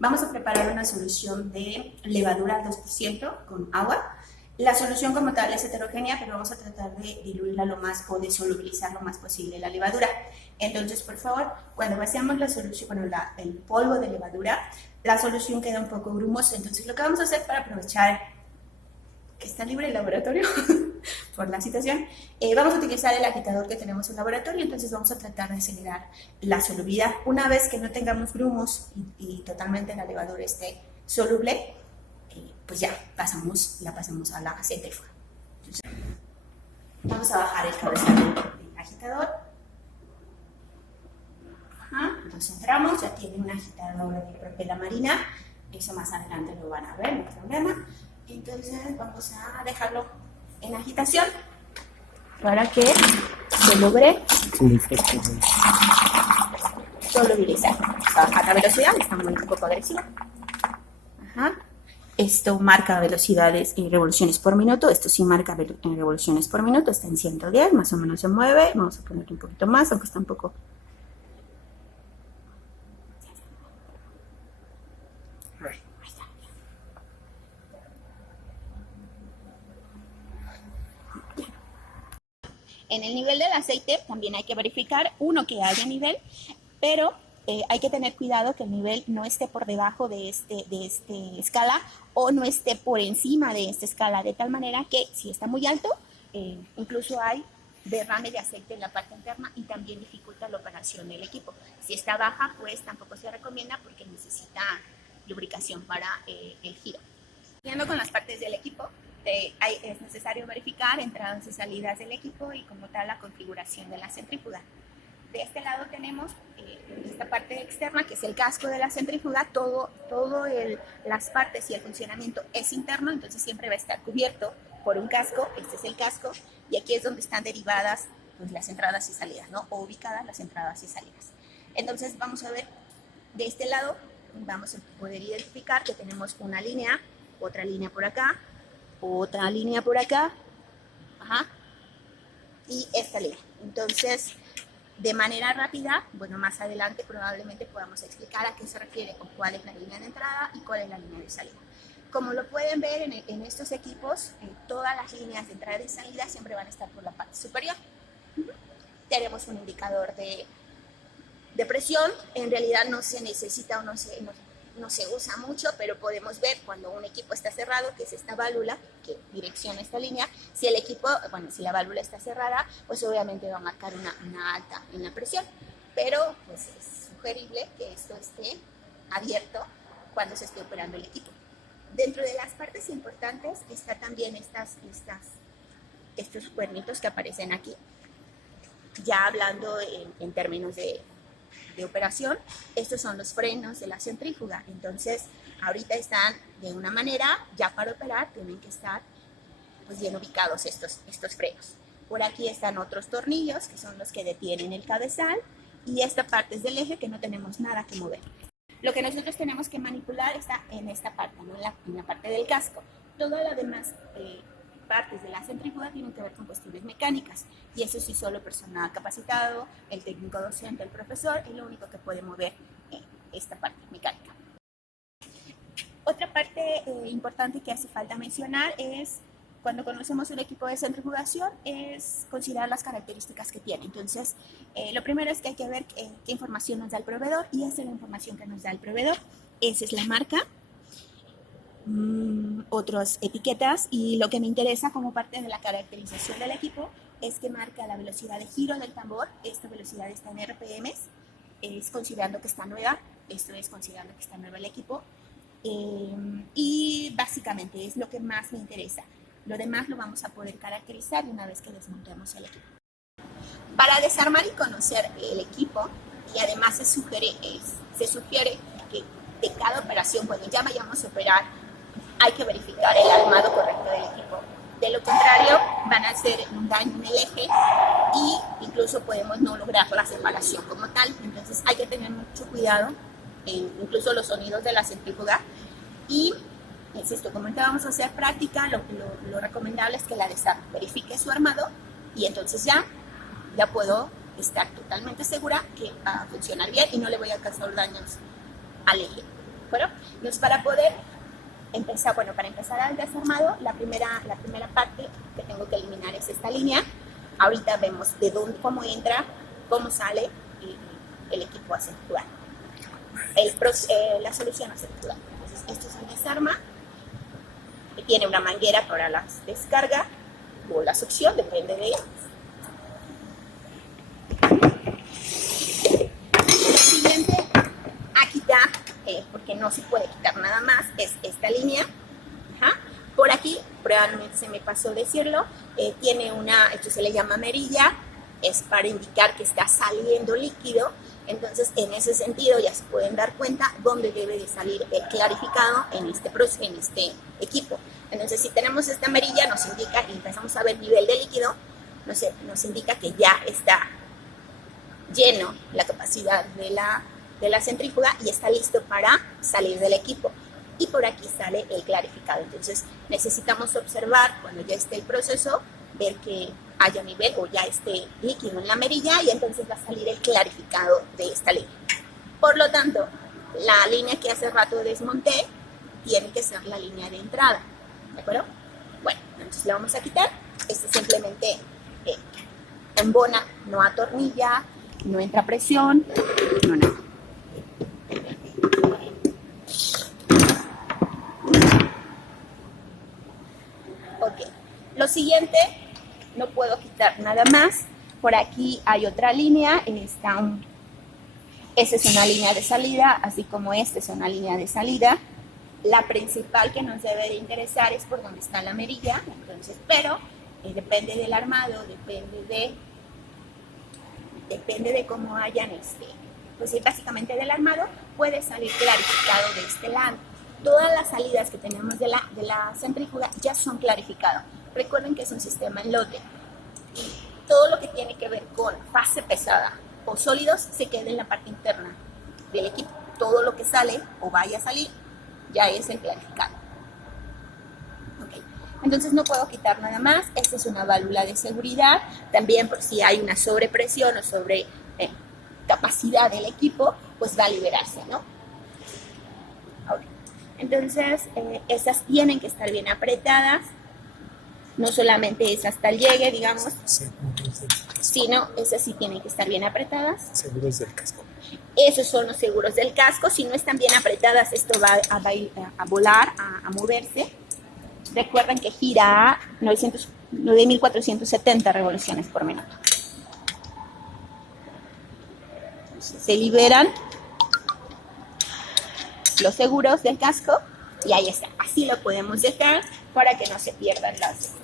Vamos a preparar una solución de levadura al 2% con agua. La solución como tal es heterogénea, pero vamos a tratar de diluirla lo más o de solubilizar lo más posible la levadura. Entonces, por favor, cuando vaciamos la solución, bueno, el polvo de levadura, la solución queda un poco grumosa. Entonces, lo que vamos a hacer para aprovechar que está libre el laboratorio por la situación, vamos a utilizar el agitador que tenemos en el laboratorio. Entonces vamos a tratar de acelerar la solubilidad. Una vez que no tengamos grumos y totalmente la levadura esté soluble, pues ya la pasamos a la centrífuga. Entonces, vamos a bajar el cabezal del agitador. Lo centramos, ya tiene un agitador de propela marina, eso más adelante lo van a ver, no hay problema. Entonces vamos a dejarlo en agitación para que se logre solubilizar. Va a bajar la velocidad, está muy un poco agresiva. Esto marca velocidades y revoluciones por minuto. Esto sí marca en revoluciones por minuto, está en 110, más o menos se mueve. Vamos a ponerle un poquito más, aunque está un poco... En el nivel del aceite también hay que verificar, uno, que haya nivel, pero hay que tener cuidado que el nivel no esté por debajo de este escala o no esté por encima de esta escala, de tal manera que si está muy alto, incluso hay derrame de aceite en la parte interna y también dificulta la operación del equipo. Si está baja, pues tampoco se recomienda porque necesita lubricación para el giro. Siguiendo con las partes del equipo, es necesario verificar entradas y salidas del equipo y como tal la configuración de la centrífuga. De este lado tenemos esta parte externa, que es el casco de la centrífuga. Las partes y el funcionamiento es interno, entonces siempre va a estar cubierto por un casco. Este es el casco y aquí es donde están derivadas pues, las entradas y salidas, ¿no? O ubicadas las entradas y salidas. Entonces vamos a ver de este lado, vamos a poder identificar que tenemos una línea, otra línea por acá, otra línea por acá, y esta línea. Entonces, de manera rápida, bueno, más adelante probablemente podamos explicar a qué se refiere con cuál es la línea de entrada y cuál es la línea de salida. Como lo pueden ver en estos equipos, todas las líneas de entrada y salida siempre van a estar por la parte superior. Tenemos un indicador de presión. En realidad no se necesita o no se usa mucho, pero podemos ver cuando un equipo está cerrado, que es esta válvula que direcciona esta línea. Si si la válvula está cerrada, pues obviamente va a marcar una alta en la presión, pero pues es sugerible que esto esté abierto cuando se esté operando el equipo. Dentro de las partes importantes está también estos cuernitos que aparecen aquí, ya hablando en términos de operación. Estos son los frenos de la centrífuga. Entonces ahorita están de una manera, ya para operar tienen que estar pues bien ubicados estos frenos. Por aquí están otros tornillos que son los que detienen el cabezal y esta parte es del eje que no tenemos nada que mover. Lo que nosotros tenemos que manipular está en esta parte, ¿no? en la parte del casco. Todas las demás partes de la centrífuga tienen que ver con cuestiones mecánicas y eso sí solo personal capacitado, el técnico docente, el profesor es lo único que puede mover esta parte mecánica. Otra parte importante que hace falta mencionar es cuando conocemos el equipo de centrifugación es considerar las características que tiene. Entonces lo primero es que hay que ver qué información nos da el proveedor y esa es la información que nos da el proveedor. Esa es la marca. Otras etiquetas y lo que me interesa como parte de la caracterización del equipo es que marca la velocidad de giro del tambor. Esta velocidad está en RPMs, es considerando que está nueva, esto es considerando que está nueva el equipo y básicamente es lo que más me interesa. Lo demás lo vamos a poder caracterizar una vez que desmontemos el equipo. Para desarmar y conocer el equipo, y además se sugiere que de cada operación, cuando ya vayamos a operar, hay que verificar el armado correcto del equipo. De lo contrario, van a hacer un daño en el eje y incluso podemos no lograr la separación como tal. Entonces hay que tener mucho cuidado en incluso los sonidos de la centrífuga. Y, insisto, como vamos a hacer práctica, lo recomendable es que la desarme, verifique su armado y entonces ya puedo estar totalmente segura que va a funcionar bien y no le voy a causar daños al eje. Bueno, entonces para poder empezar, bueno, para empezar el desarmado, la primera parte que tengo que eliminar es esta línea. Ahorita vemos de dónde, cómo entra, cómo sale y el equipo a centrifugar. La solución a centrifugar. Entonces, esto se desarma. Tiene una manguera para la descarga o la succión, depende de ella. Lo siguiente a quitar, porque no se puede quitar nada más, es esta línea. Ajá. Por aquí, probablemente se me pasó decirlo, tiene esto se le llama merilla, es para indicar que está saliendo líquido. Entonces, en ese sentido, ya se pueden dar cuenta dónde debe de salir el clarificado en este equipo. Entonces, si tenemos esta merilla, nos indica, y empezamos a ver el nivel de líquido, nos indica que ya está lleno la capacidad de la centrífuga y está listo para salir del equipo. Y por aquí sale el clarificado. Entonces, necesitamos observar cuando ya esté el proceso, ver que haya nivel o ya esté líquido en la merilla y entonces va a salir el clarificado de esta línea. Por lo tanto, la línea que hace rato desmonté tiene que ser la línea de entrada, ¿de acuerdo? Bueno, entonces la vamos a quitar. Este simplemente embona, no atornilla, no entra presión, no nada. Ok, lo siguiente, no puedo quitar nada más. Por aquí hay otra línea, esta es una línea de salida, así como esta es una línea de salida. La principal que nos debe de interesar es por donde está la merilla, entonces, pero depende del armado, depende de cómo hayan, pues básicamente del armado, puede salir clarificado de este lado. Todas las salidas que tenemos de la centrífuga ya son clarificados. Recuerden que es un sistema en lote. Todo lo que tiene que ver con fase pesada o sólidos se queda en la parte interna del equipo. Todo lo que sale o vaya a salir ya es el clarificado. Okay. Entonces no puedo quitar nada más. Esta es una válvula de seguridad. También por si hay una sobrepresión o sobre capacidad del equipo, pues va a liberarse, ¿no? Okay. Entonces esas tienen que estar bien apretadas. No solamente es hasta el llegue, digamos, sino esas sí tienen que estar bien apretadas. Seguros del casco. Esos son los seguros del casco. Si no están bien apretadas, esto va a volar, a moverse. Recuerden que gira a 9.470 revoluciones por minuto. Se liberan los seguros del casco y ahí está. Así lo podemos dejar para que no se pierdan las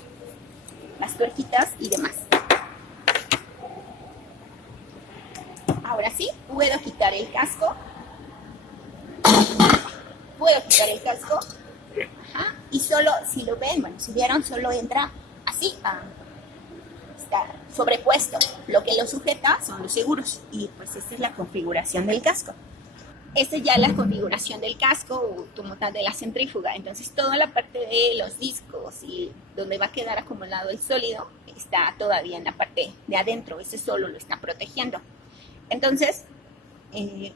tuerquitas y demás. Ahora sí, puedo quitar el casco. Ajá. Y solo, si lo ven, bueno, si vieron, solo entra así, está sobrepuesto. Lo que lo sujeta son los seguros. Y pues esta es la configuración del casco. Esta ya es la configuración del casco o como tal de la centrífuga. Entonces toda la parte de los discos y donde va a quedar acumulado el sólido está todavía en la parte de adentro. Ese solo lo está protegiendo. Entonces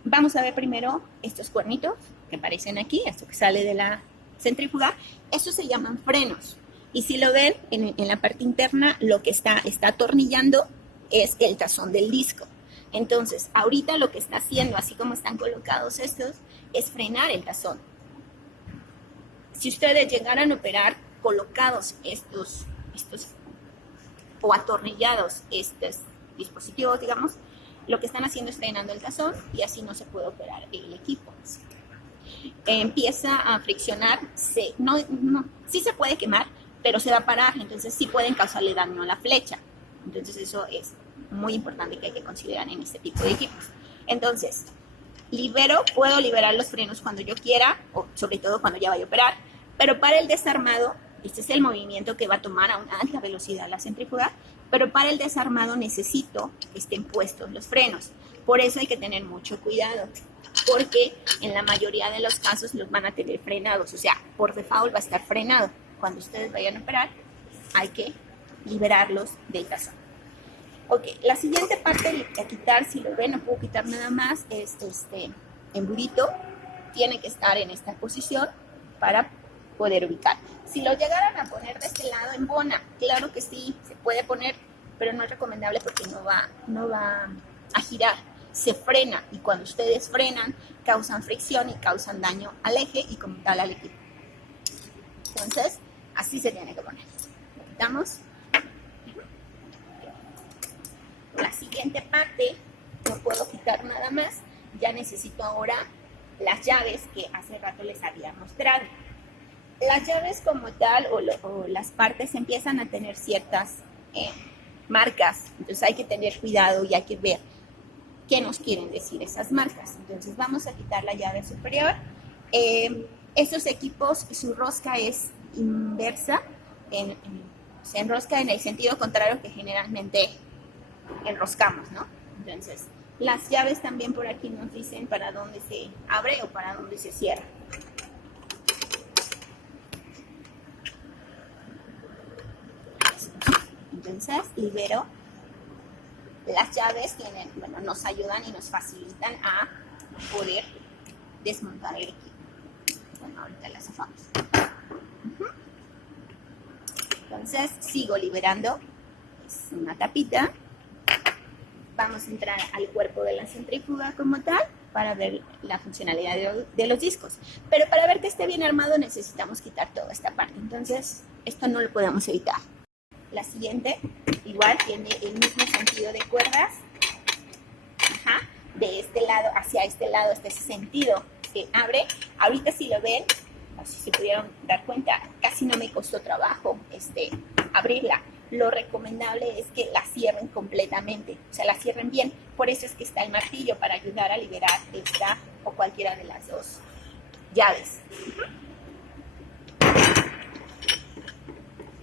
vamos a ver primero estos cuernitos que aparecen aquí, esto que sale de la centrífuga. Estos se llaman frenos. Y si lo ven en la parte interna, lo que está atornillando es el tazón del disco. Entonces, ahorita lo que está haciendo, así como están colocados estos, es frenar el tazón. Si ustedes llegaran a operar colocados estos o atornillados estos dispositivos, digamos, lo que están haciendo es frenando el tazón y así no se puede operar el equipo. Empieza a friccionar, sí se puede quemar, pero se va a parar, entonces sí pueden causarle daño a la flecha. Entonces eso es muy importante que hay que considerar en este tipo de equipos. Entonces, puedo liberar los frenos cuando yo quiera, o sobre todo cuando ya vaya a operar, pero para el desarmado, este es el movimiento que va a tomar a una alta velocidad la centrífuga, pero para el desarmado necesito que estén puestos los frenos. Por eso hay que tener mucho cuidado, porque en la mayoría de los casos los van a tener frenados, o sea, por default va a estar frenado. Cuando ustedes vayan a operar, hay que liberarlos del tazón. Ok, la siguiente parte a quitar, si lo ven, no puedo quitar nada más, es este embudito. tiene que estar en esta posición para poder ubicar. Si lo llegaran a poner de este lado, embona. Claro que sí, se puede poner, pero no es recomendable porque no va a girar. Se frena y cuando ustedes frenan, causan fricción y causan daño al eje y como tal al equipo. Entonces, así se tiene que poner. Lo quitamos. La siguiente parte, no puedo quitar nada más. Ya necesito ahora las llaves que hace rato les había mostrado. Las llaves como tal o las partes empiezan a tener ciertas marcas. Entonces hay que tener cuidado y hay que ver qué nos quieren decir esas marcas. Entonces vamos a quitar la llave superior. Estos equipos, su rosca es inversa, se enrosca en el sentido contrario que generalmente enroscamos, ¿no? Entonces, las llaves también por aquí nos dicen para dónde se abre o para dónde se cierra. Entonces, libero. Las llaves tienen, bueno, nos ayudan y nos facilitan a poder desmontar el equipo. Bueno, ahorita las zafamos. Entonces, sigo liberando. Es una tapita. Vamos a entrar al cuerpo de la centrífuga como tal para ver la funcionalidad de los discos. Pero para ver que esté bien armado necesitamos quitar toda esta parte. Entonces, esto no lo podemos evitar. La siguiente, igual, tiene el mismo sentido de cuerdas. Ajá. De este lado hacia este lado, este sentido que abre. Ahorita si lo ven, o si se pudieron dar cuenta, casi no me costó trabajo abrirla. Lo recomendable es que la cierren completamente, o sea, la cierren bien. Por eso es que está el martillo, para ayudar a liberar esta o cualquiera de las dos llaves.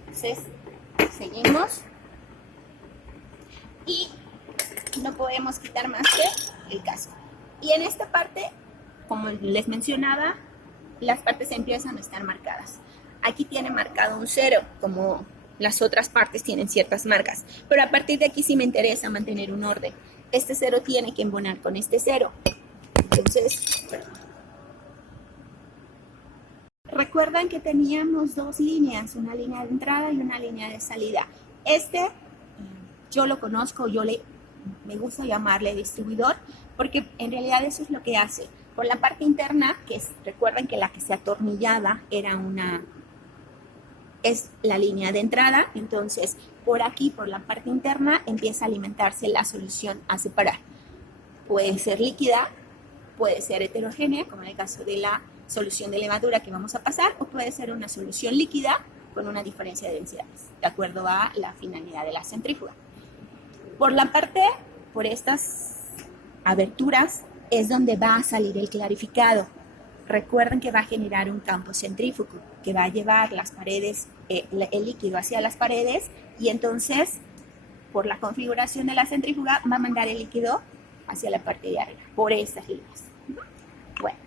Entonces, seguimos. Y no podemos quitar más que el casco. Y en esta parte, como les mencionaba, las partes empiezan a estar marcadas. Aquí tiene marcado un 0, como las otras partes tienen ciertas marcas. Pero a partir de aquí sí me interesa mantener un orden. Este 0 tiene que embonar con este 0. Entonces, recuerdan que teníamos dos líneas, una línea de entrada y una línea de salida. Yo lo conozco, me gusta llamarle distribuidor, porque en realidad eso es lo que hace. Por la parte interna, recuerden que la que se atornillaba es la línea de entrada, entonces por aquí, por la parte interna, empieza a alimentarse la solución a separar. Puede ser líquida, puede ser heterogénea, como en el caso de la solución de levadura que vamos a pasar, o puede ser una solución líquida con una diferencia de densidades, de acuerdo a la finalidad de la centrífuga. Por estas aberturas, es donde va a salir el clarificado. Recuerden que va a generar un campo centrífugo que va a llevar las paredes, el líquido hacia las paredes, y entonces, por la configuración de la centrífuga, va a mandar el líquido hacia la parte de arriba, por esas líneas. Bueno,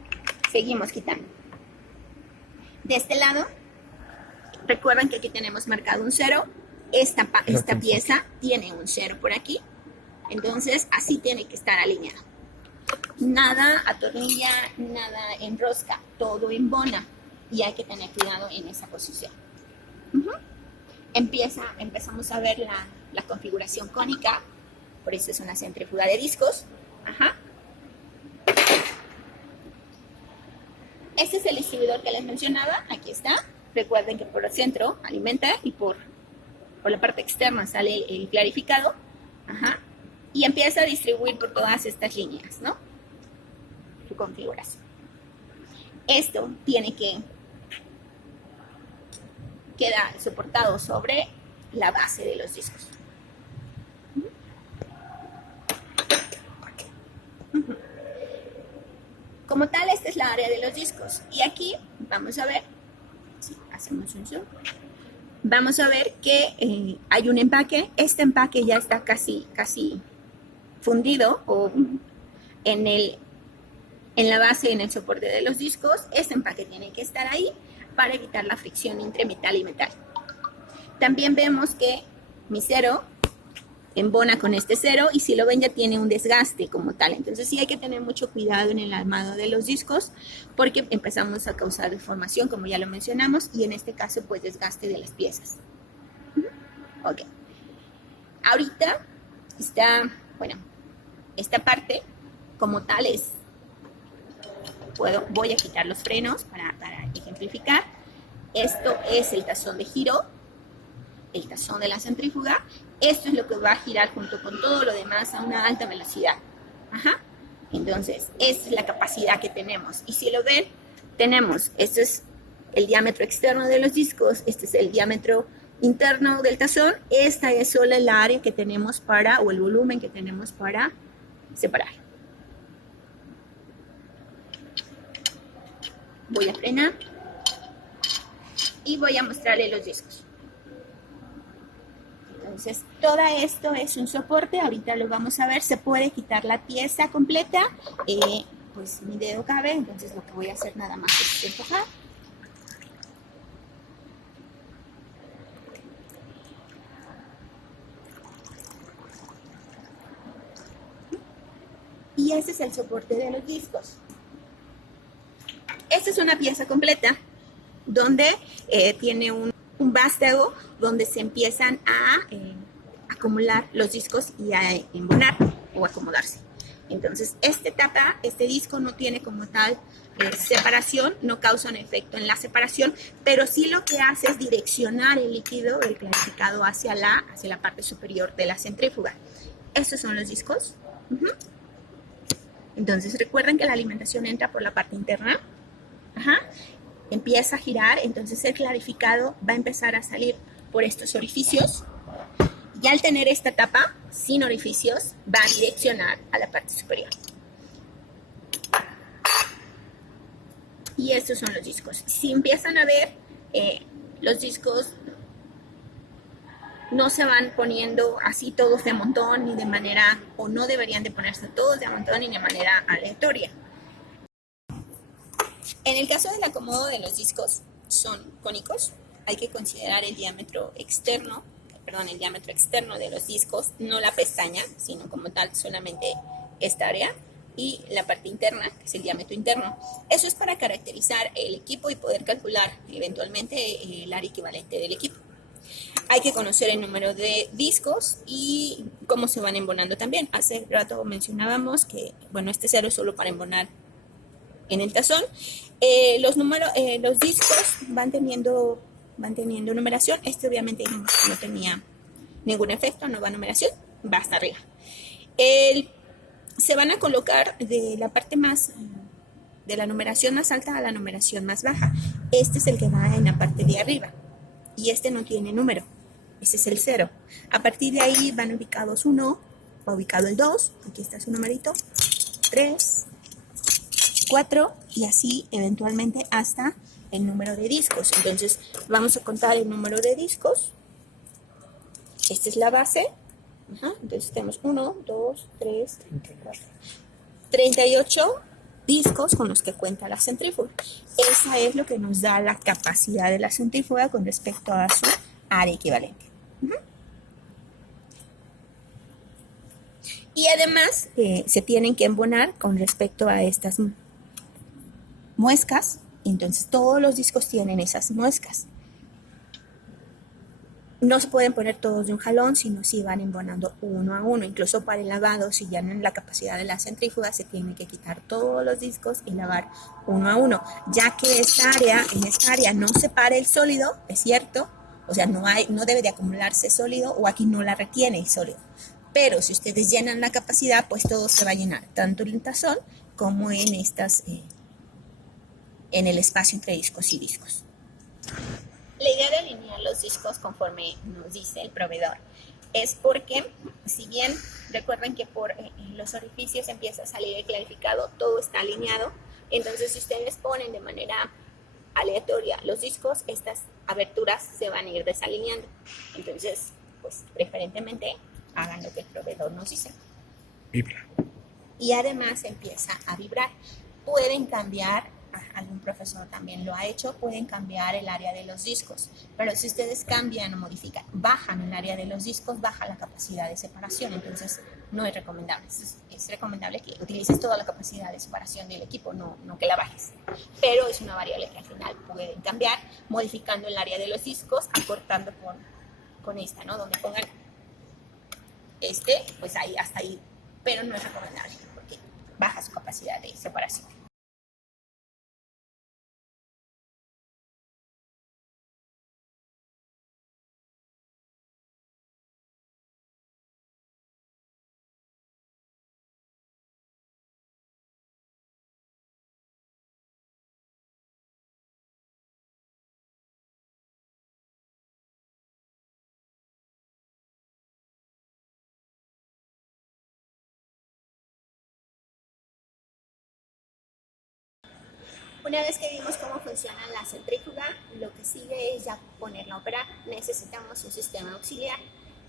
seguimos quitando. De este lado, recuerden que aquí tenemos marcado un 0. Esta pieza tiene un 0 por aquí. Entonces, así tiene que estar alineado. Nada atornilla, nada enrosca, todo embona. Y hay que tener cuidado en esa posición. Empezamos a ver la configuración cónica. Por eso es una centrífuga de discos. Ajá. Este es el distribuidor que les mencionaba. Aquí está. Recuerden que por el centro alimenta y por la parte externa sale el clarificado. Ajá. Y empieza a distribuir por todas estas líneas, ¿no? Su configuración. Esto tiene que quedar soportado sobre la base de los discos. Como tal, esta es la área de los discos. Y aquí vamos a ver, si hacemos un zoom, vamos a ver que hay un empaque. Este empaque ya está casi fundido o en la base, en el soporte de los discos. Este empaque tiene que estar ahí para evitar la fricción entre metal y metal. También vemos que mi 0 embona con este 0 y si lo ven ya tiene un desgaste como tal. Entonces sí hay que tener mucho cuidado en el armado de los discos porque empezamos a causar deformación, como ya lo mencionamos, y en este caso pues desgaste de las piezas. Ok. Ahorita está, bueno, esta parte como tal es, voy a quitar los frenos para ejemplificar. Esto es el tazón de giro, el tazón de la centrífuga. Esto es lo que va a girar junto con todo lo demás a una alta velocidad. Ajá. Entonces, esta es la capacidad que tenemos. Y si lo ven, tenemos, esto es el diámetro externo de los discos, este es el diámetro interno del tazón, esta es solo el área que tenemos para, o el volumen que tenemos para separar. Voy a frenar y voy a mostrarle los discos. Entonces, todo esto es un soporte, ahorita lo vamos a ver, se puede quitar la pieza completa, pues mi dedo cabe, entonces lo que voy a hacer nada más es empujar. Y ese es el soporte de los discos. Esta es una pieza completa donde tiene un vástago donde se empiezan a acumular los discos y a embonar o acomodarse. Entonces, este disco no tiene como tal separación, no causa un efecto en la separación, pero sí lo que hace es direccionar el líquido, el clarificado, hacia la parte superior de la centrífuga. Estos son los discos. Entonces, recuerden que la alimentación entra por la parte interna. Empieza a girar, entonces el clarificado va a empezar a salir por estos orificios y al tener esta tapa sin orificios va a direccionar a la parte superior. Y estos son los discos. Si empiezan a ver, los discos no se van poniendo así todos de montón ni de manera, o no deberían de ponerse todos de montón ni de manera aleatoria. En el caso del acomodo de los discos, son cónicos. Hay que considerar el diámetro externo de los discos, no la pestaña, sino como tal solamente esta área y la parte interna, que es el diámetro interno. Eso es para caracterizar el equipo y poder calcular eventualmente el área equivalente del equipo. Hay que conocer el número de discos y cómo se van embonando también. Hace rato mencionábamos que, bueno, este 0 es solo para embonar en el tazón. Los discos van teniendo numeración. Este obviamente no tenía ningún efecto, no va numeración, va hasta arriba. Se van a colocar de la parte de la numeración más alta a la numeración más baja. Este es el que va en la parte de arriba y este no tiene número. Ese es el 0. A partir de ahí van ubicados 1, va ubicado el 2, aquí está su numerito, 3, 4 y así eventualmente hasta el número de discos. Entonces vamos a contar el número de discos. Esta es la base. Entonces tenemos 1, 2, 3, 38 discos con los que cuenta la centrífuga. Esa es lo que nos da la capacidad de la centrífuga con respecto a su área equivalente. Y además se tienen que embonar con respecto a estas muescas. Entonces todos los discos tienen esas muescas. No se pueden poner todos de un jalón, sino si van embonando uno a uno. Incluso para el lavado, si ya no es la capacidad de la centrífuga, se tiene que quitar todos los discos y lavar uno a uno. Ya que en esta área no se para el sólido, es cierto, o sea, no debe de acumularse sólido o aquí no la retiene el sólido. Pero si ustedes llenan la capacidad, pues todo se va a llenar, tanto en el tazón como en en el espacio entre discos y discos. La idea de alinear los discos conforme nos dice el proveedor es porque, si bien recuerden que por los orificios empieza a salir el clarificado, todo está alineado, entonces si ustedes ponen de manera aleatoria los discos, estas aberturas se van a ir desalineando. Entonces, pues preferentemente hagan lo que el proveedor nos dice. Vibra. Y además empieza a vibrar. Pueden cambiar algún profesor también lo ha hecho, pueden cambiar el área de los discos. Pero si ustedes cambian o modifican, bajan el área de los discos, baja la capacidad de separación. Entonces, no es recomendable. Es recomendable que utilices toda la capacidad de separación del equipo, no que la bajes. Pero es una variable que al final pueden cambiar, modificando el área de los discos, acortando con esta, ¿no? Donde pongan pues ahí, hasta ahí. Pero no es recomendable porque baja su capacidad de separación. Una vez que vimos cómo funciona la centrífuga, lo que sigue es ya ponerla a operar. Necesitamos un sistema auxiliar.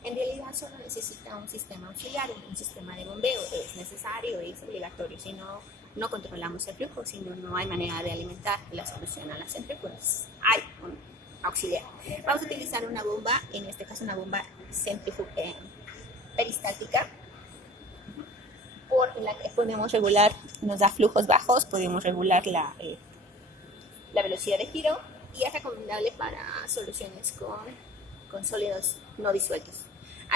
En realidad solo necesita un sistema auxiliar, un sistema de bombeo. Es necesario, es obligatorio. Si no, no controlamos el flujo, si no, no hay manera de alimentar la solución a las centrífugas. Hay un auxiliar. Vamos a utilizar una bomba, en este caso una bomba peristática, por la que podemos regular, nos da flujos bajos, podemos regular la velocidad de giro, y es recomendable para soluciones con sólidos no disueltos.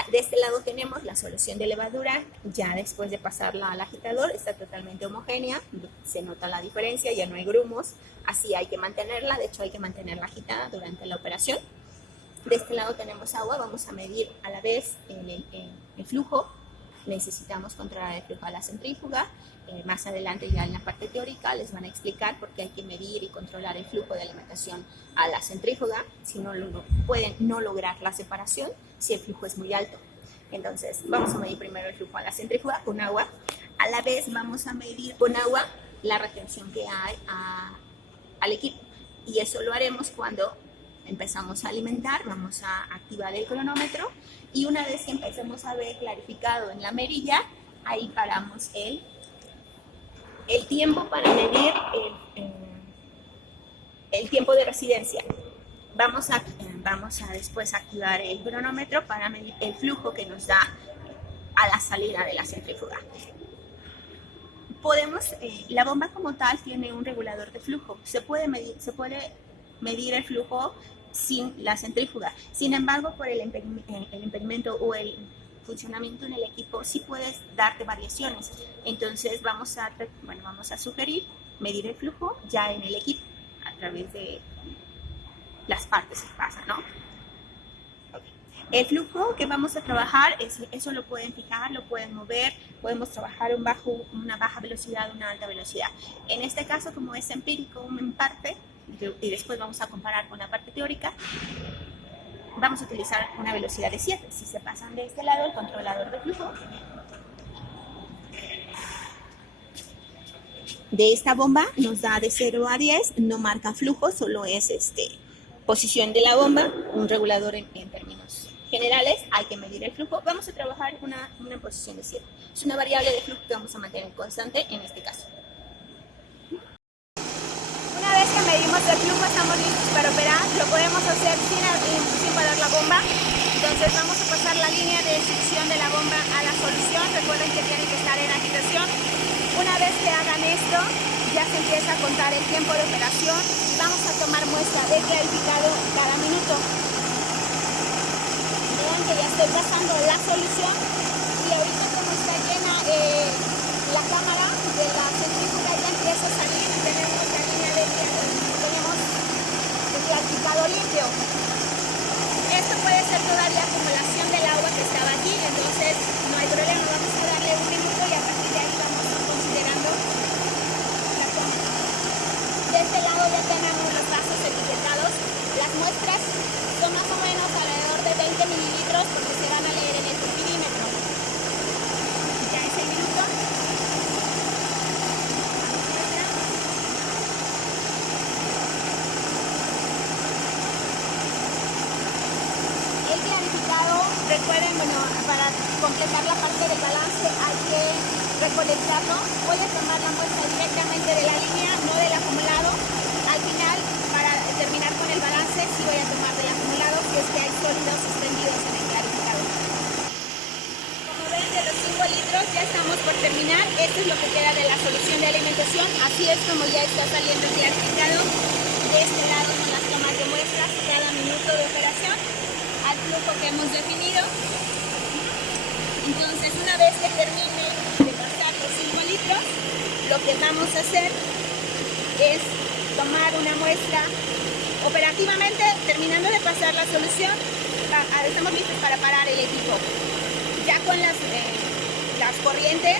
De este lado tenemos la solución de levadura, ya después de pasarla al agitador está totalmente homogénea, se nota la diferencia, ya no hay grumos, así hay que mantenerla, de hecho hay que mantenerla agitada durante la operación. De este lado tenemos agua, vamos a medir a la vez el flujo. Necesitamos controlar el flujo a la centrífuga. Más adelante ya en la parte teórica les van a explicar por qué hay que medir y controlar el flujo de alimentación a la centrífuga, si no pueden no lograr la separación si el flujo es muy alto. Entonces vamos a medir primero el flujo a la centrífuga con agua, a la vez vamos a medir con agua la retención que hay al equipo, y eso lo haremos cuando empezamos a alimentar. Vamos a activar el cronómetro y una vez que empecemos a ver clarificado en la mirilla, ahí paramos el tiempo para medir el tiempo de residencia. Vamos a después activar el cronómetro para medir el flujo que nos da a la salida de la centrífuga. La bomba como tal tiene un regulador de flujo. Se puede medir el flujo sin la centrífuga. Sin embargo, por el impedimento o el funcionamiento en el equipo, sí puedes darte variaciones. Entonces vamos a sugerir medir el flujo ya en el equipo a través de las partes que pasan, ¿no? Okay. El flujo que vamos a trabajar, eso lo pueden fijar, lo pueden mover, podemos trabajar una baja velocidad, una alta velocidad. En este caso, como es empírico en parte, y después vamos a comparar con la parte teórica, vamos a utilizar una velocidad de 7. Si se pasan de este lado, el controlador de flujo de esta bomba nos da de 0 a 10, no marca flujo, solo es posición de la bomba, un regulador en términos generales. Hay que medir el flujo. Vamos a trabajar una posición de 7. Es una variable de flujo que vamos a mantener constante en este caso. Una vez que medimos el flujo, estamos listos para operar. Lo podemos hacer sin parar la bomba. Entonces vamos a pasar la línea de succión de la bomba a la solución. Recuerden que tienen que estar en agitación. Una vez que hagan esto, ya se empieza a contar el tiempo de operación y vamos a tomar muestra de clarificado cada minuto. Vean que ya estoy pasando la solución y ahorita como está llena la cámara de la centrífuga, ya empieza a salir. Tenemos la línea de clarificado limpio. Esto puede ser todavía acumulación del agua que estaba aquí, entonces no hay problema, vamos a darle un minuto y a partir de ahí vamos considerando la toma. De este lado ya tenemos los vasos etiquetados. Las muestras son más o menos alrededor de 20 mililitros porque se van a leer en el centímetro. Ya es el minuto. El clarificado, recuerden, para completar la parte del balance hay que recolectarlo. Voy a tomar la muestra directamente de la línea, no del acumulado. ves como ya está saliendo el clarificado. De este lado son las tomas de muestras cada minuto de operación al flujo que hemos definido. Entonces, una vez que termine de pasar los 5 litros, lo que vamos a hacer es tomar una muestra operativamente, terminando de pasar la solución. Estamos listos para parar el equipo. Ya con las corrientes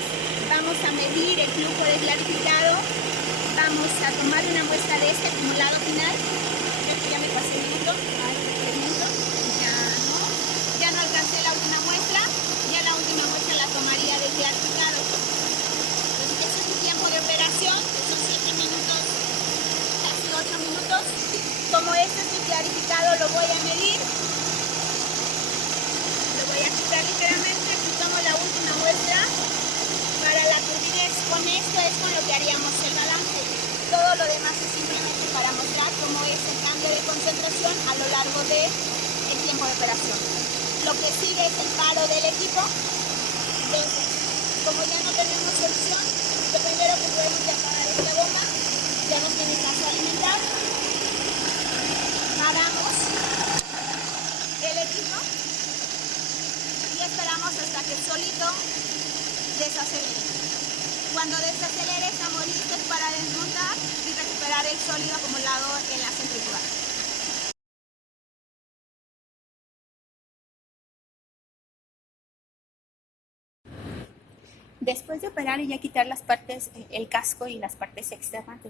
vamos a medir el flujo de clarificado, vamos a tomar una muestra de este acumulado final. Ya me pasé un minuto, ya no alcancé la última muestra, ya la última muestra la tomaría de clarificado. Entonces ese es mi tiempo de operación, que son 7 minutos, casi 8 minutos. Como este es mi clarificado, lo voy a medir. Lo voy a quitar ligeramente y tomo la última muestra para la turbidez. Con esto es con lo que haríamos el balance. Todo lo demás es simplemente para mostrar cómo es el cambio de concentración a lo largo del tiempo de operación. Lo que sigue es el paro del equipo. Entonces, como ya no tenemos solución, lo primero que podemos apagar es la bomba. Ya no tiene caso alimentar. Paramos el equipo y esperamos hasta que solito desacelere. Cuando desacelere estamos listos para desmontar y recuperar el sólido acumulado en la centrífuga. Después de operar y ya quitar las partes, el casco y las partes externas de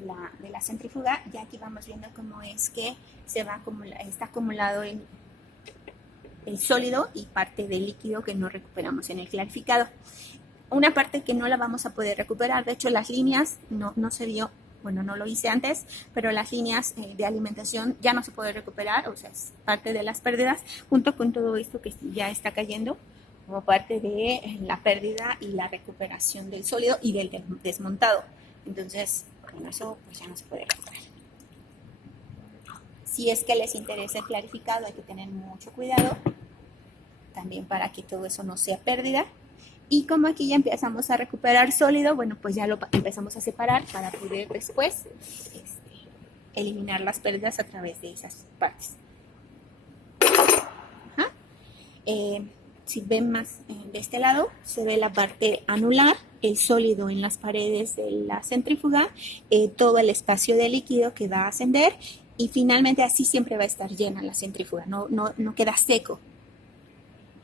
la centrífuga, ya aquí vamos viendo cómo es que está acumulado el sólido y parte del líquido que no recuperamos en el clarificado. Una parte que no la vamos a poder recuperar, de hecho las líneas no se vio, bueno, no lo hice antes, pero las líneas de alimentación ya no se puede recuperar, o sea, es parte de las pérdidas, junto con todo esto que ya está cayendo, como parte de la pérdida y la recuperación del sólido y del desmontado. Entonces, con eso pues ya no se puede recuperar. Si es que les interesa el clarificado, hay que tener mucho cuidado, también para que todo eso no sea pérdida. Y como aquí ya empezamos a recuperar sólido, bueno, pues ya lo empezamos a separar para poder después eliminar las pérdidas a través de esas partes. Si ven más de este lado, se ve la parte anular, el sólido en las paredes de la centrífuga, todo el espacio de líquido que va a ascender y finalmente así siempre va a estar llena la centrífuga, no queda seco.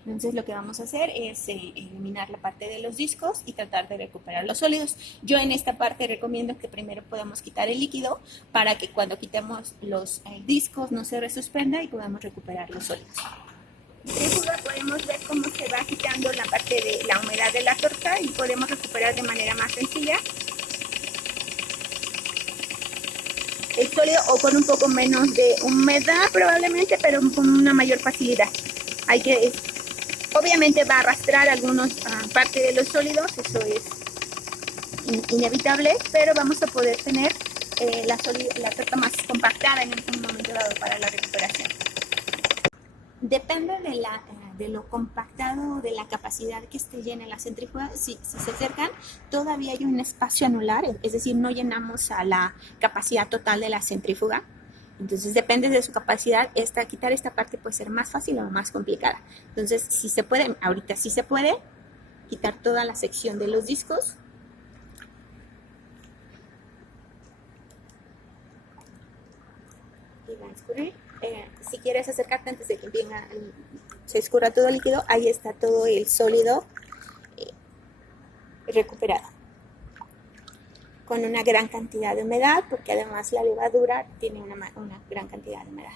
Entonces lo que vamos a hacer es eliminar la parte de los discos y tratar de recuperar los sólidos. Yo en esta parte recomiendo que primero podamos quitar el líquido para que cuando quitemos los discos no se resuspenda y podamos recuperar los sólidos. Podemos ver cómo se va quitando la parte de la humedad de la torta y podemos recuperar de manera más sencilla el sólido o con un poco menos de humedad probablemente, pero con una mayor facilidad. Obviamente va a arrastrar algunos parte de los sólidos, eso es inevitable, pero vamos a poder tener la torta más compactada en un momento dado para la recuperación. Depende de lo compactado, de la capacidad que esté llena la centrífuga. Si se acercan, todavía hay un espacio anular, es decir, no llenamos a la capacidad total de la centrífuga. Entonces, depende de su capacidad, quitar esta parte puede ser más fácil o más complicada. Entonces, si se puede, ahorita sí se puede, quitar toda la sección de los discos. Y va a escurrir. Si quieres acercarte antes de que se escurra todo el líquido, ahí está todo el sólido recuperado. Con una gran cantidad de humedad, porque además la levadura tiene una gran cantidad de humedad.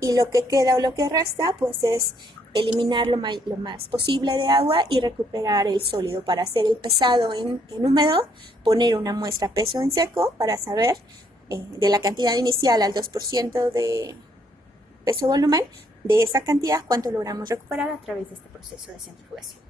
Y lo que queda o lo que resta, pues es eliminar lo más posible de agua y recuperar el sólido. Para hacer el pesado en húmedo, poner una muestra peso en seco para saber de la cantidad inicial al 2% de peso volumen, de esa cantidad cuánto logramos recuperar a través de este proceso de centrifugación.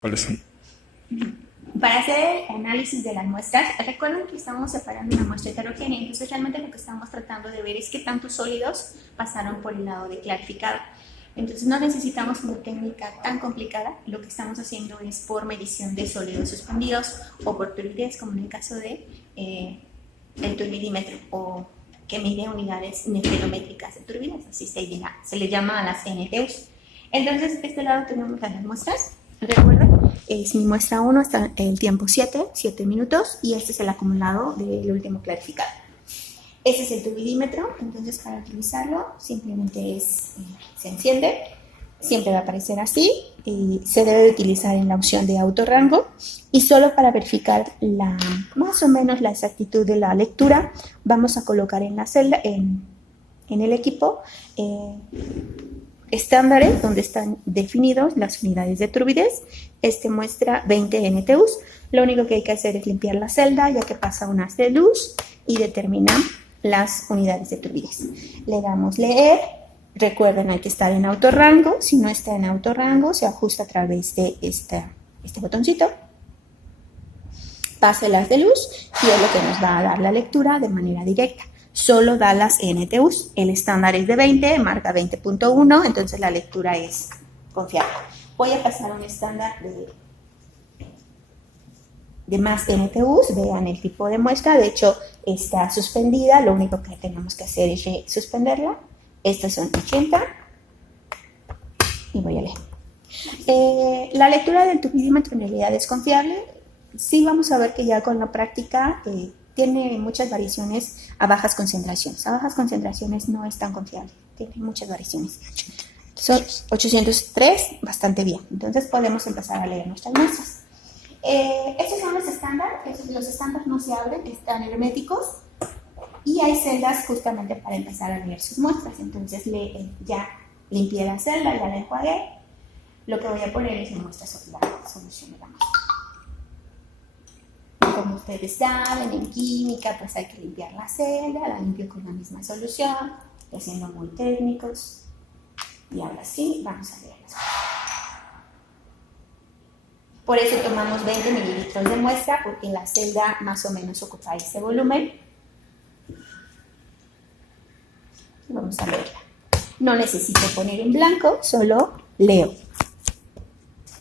¿Cuáles son? Para hacer el análisis de las muestras, recuerden que estamos separando una muestra heterogénea, entonces realmente lo que estamos tratando de ver es qué tantos sólidos pasaron por el lado de clarificado. Entonces no necesitamos una técnica tan complicada, lo que estamos haciendo es por medición de sólidos suspendidos o por turbidez, como en el caso de el turbidímetro, o que mide unidades nefrométricas de turbidez, así se le llama a las NTUs. Entonces de este lado tenemos las muestras, recuerden, es mi muestra 1 hasta el tiempo 7 minutos, y este es el acumulado del último clarificado. Ese es el turbidímetro, entonces para utilizarlo simplemente se enciende, siempre va a aparecer así, y se debe de utilizar en la opción de autorrango, y solo para verificar más o menos la exactitud de la lectura vamos a colocar en la celda, en el equipo, estándares donde están definidos las unidades de turbidez. Este muestra 20 NTUs. Lo único que hay que hacer es limpiar la celda, ya que pasa un haz de luz y determina las unidades de turbidez. Le damos leer. Recuerden, hay que estar en autorrango. Si no está en autorrango, se ajusta a través de este botoncito. Pasa el haz de luz y es lo que nos va a dar la lectura de manera directa. Solo da las NTUs. El estándar es de 20, marca 20.1, entonces la lectura es confiable. Voy a pasar a un estándar de más NTUs. Vean el tipo de muestra, de hecho está suspendida, lo único que tenemos que hacer es suspenderla. Estas son 80 y voy a leer. La lectura del turbidímetro en realidad es confiable. Sí, vamos a ver que ya con la práctica tiene muchas variaciones a bajas concentraciones. A bajas concentraciones no es tan confiable, tiene muchas variaciones. Son 803, bastante bien. Entonces podemos empezar a leer nuestras muestras. Estos son los estándares. Los estándares no se abren, están herméticos. Y hay celdas justamente para empezar a leer sus muestras. Entonces ya limpié la celda, ya la enjuagué. Lo que voy a poner es la muestra sobre la solución de la muestra. Como ustedes saben, en química pues hay que limpiar la celda, la limpio con la misma solución, siendo muy técnicos. Y ahora sí, vamos a leerlas. Por eso tomamos 20 mililitros de muestra, porque la celda más o menos ocupa este volumen. Y vamos a leerla. No necesito poner en blanco, solo leo.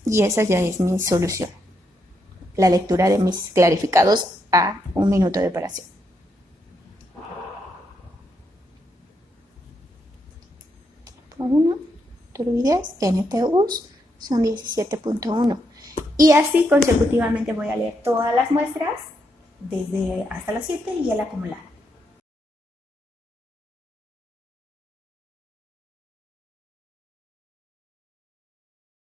Y esa ya es mi solución. La lectura de mis clarificados a 1 minuto de operación. Por 1, turbidez, NTUs, son 17.1. Y así consecutivamente voy a leer todas las muestras, desde hasta las 7 y el acumulado.